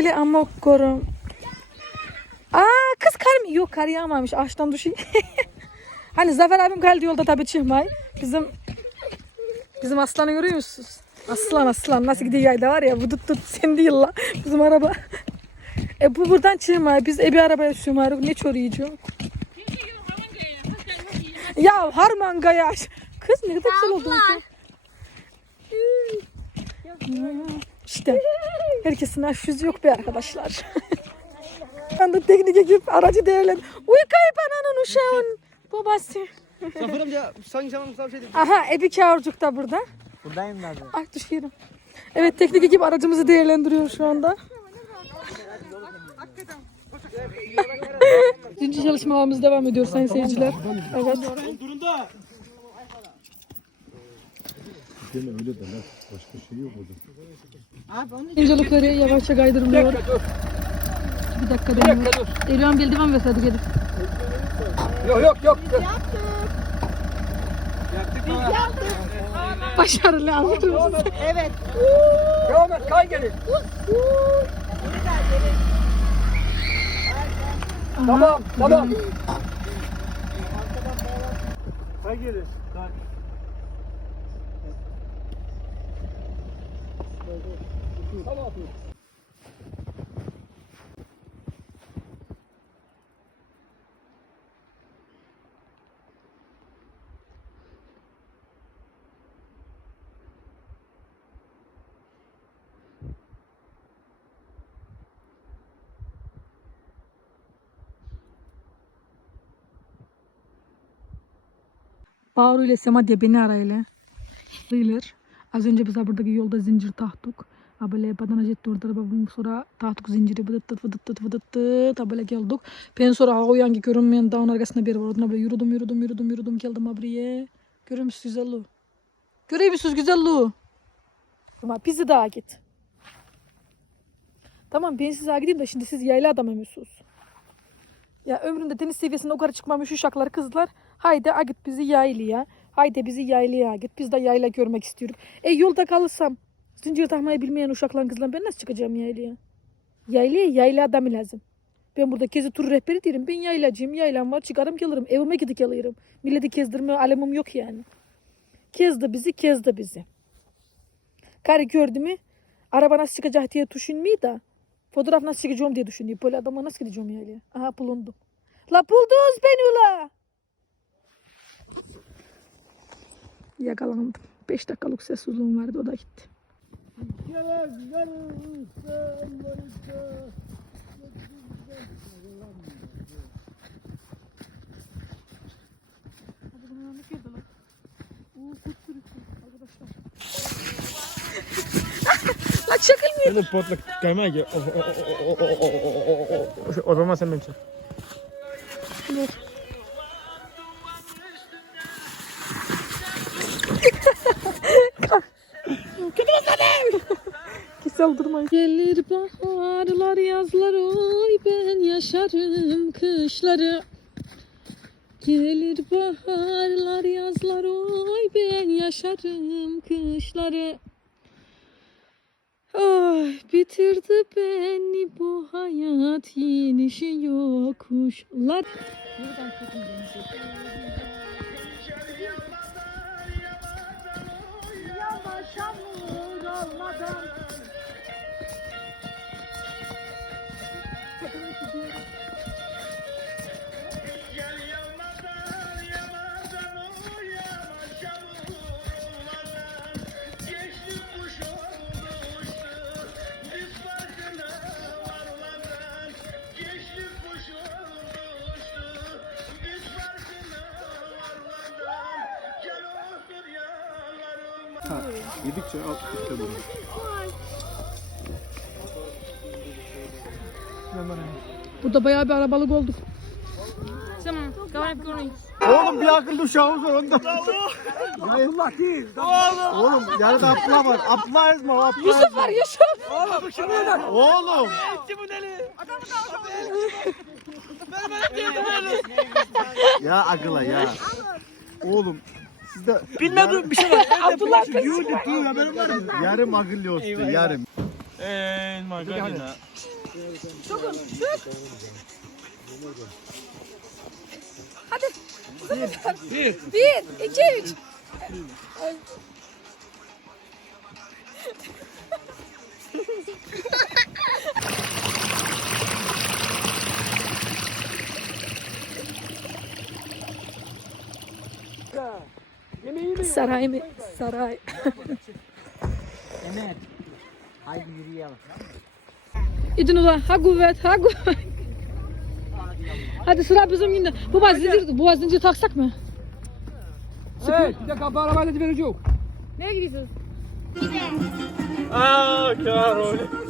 Böyle ama korum. Aa kız kar mı? Yok kar yağmamış. Ağaçtan düşeyim. hani Zafer abim geldi yolda tabii çıkmay. Bizim bizim aslanı görüyor musunuz? Aslan aslan nasıl gidiyor yayda var ya bu tut tut sen değil la. Bizim araba. e bu buradan çıkmay. Biz e bir arabaya sürmüyoruz. Ne çoruyor? Ya harmangaya. Kız ne kadar güzel oldu. İşte herkesin aşyüzü yok be arkadaşlar. ben de teknik ekip aracı değerlen. Uy kayıp ananın uşağın babası. Zafer amca sanki sana Mustafa şey dedi. Aha Ebi Kavurcuk da burada. Buradayım nerede? Ay düşüyorum. Evet teknik ekip aracımızı değerlendiriyor şu anda. Zincir çalışmalarımız devam ediyor sayın seyirciler. Evet. Gene öyle de lan. Başka şey yok orada. Abi onu... Evcalıkları yavaşça kaydırmıyor. Bir dakika dur. Bir dakika dur. Bir dakika dur. Eriyorum geldi ben mesela gelip. Yok yok yok. Biz yaptık. Yaptık. Biz yaptık. Başarılı anladınız. Evet. Devam et kay gelin. Tamam tamam. Kay gelin. Kay. Tamam. Bağru ile Sema diye beni arayla. Az önce biz buradaki yolda zincir tahtuk. Abele badana jetti orada babam sonra tahtuk zinciri vıdıt tıt vıdıt tıt vıdıt tıt abele geldik. Ben sonra ha uyangi görünmeyen dağın arkasında bir var. Oradan yürüdüm yürüdüm yürüdüm yürüdüm geldim abriye. Görüyor musunuz güzelliği? Görüyor musunuz güzelliği? Ama bizi daha git. Tamam ben size gideyim de şimdi siz yayla adam emıyorsunuz. Ya ömründe deniz seviyesinde o kadar çıkmamış uşaklar kızlar. Haydi a git bizi yaylaya. Haydi bizi yaylaya git. Biz de yayla görmek istiyoruz. E yolda kalırsam zincir takmayı bilmeyen uşaklar kızlar ben nasıl çıkacağım yaylaya? Yaylaya yayla adamı lazım. Ben burada kezi tur rehberi değilim. Ben yaylacıyım. Yaylam var. Çıkarım gelirim. Evime gidip gelirim. Milleti gezdirme alemim yok yani. Kezdi bizi, kezdi bizi. Karı gördü mü? Araba nasıl çıkacak diye düşünmüyor da. Fotoğraf nasıl çekeceğim diye düşünüyor. Böyle adamla nasıl gideceğim yaylaya? Aha bulundum. La buldunuz beni ula. Yakalandım. 5 dakikalık sessizliğim vardı o da gitti. Lan çakılmıyor. Benim potla gelmeye ki. O zaman sen beni çek. Dur. Kalk durma. Gelir baharlar yazlar oy ben yaşarım kışları. Gelir baharlar yazlar oy ben yaşarım kışları. Ay bitirdi beni bu hayat yenişi yokuşlar. Buradan kadın Ha, yedikçe alt üstte bunu. Bu da bayağı bir arabalık olduk. Tamam, gayet görüyoruz. Oğlum bir akıllı uşağımız var onda. Yayılmak değil. Oğlum. Oğlum yarın Abdullah var. Abdullah Ezma. Abdullah Yusuf var Yusuf. Oğlum şunu yedir. Oğlum. Etçi bu deli. Adamı da adamı. Ben ben etçi bu. Ya akıla ya. Oğlum Sizde Bilmediğim bir şey var. Abdullah kız. Yürü dur haberin var mı? Yarım akıllı olsun yarım. Eh, Margarina. Sokun. Çık. Hadi. Bir. Bir. iki, üç. Saray mı? Saray. Emel. Haydi yürüyelim. İdin ula. Ha kuvvet. Ha kuvvet. Hadi sıra bizim yine. Bu zincir, bu zincir taksak mı? Evet, bir dakika bu arabayla da verecek. Nereye gidiyorsunuz? Ah, Carol. Yanılan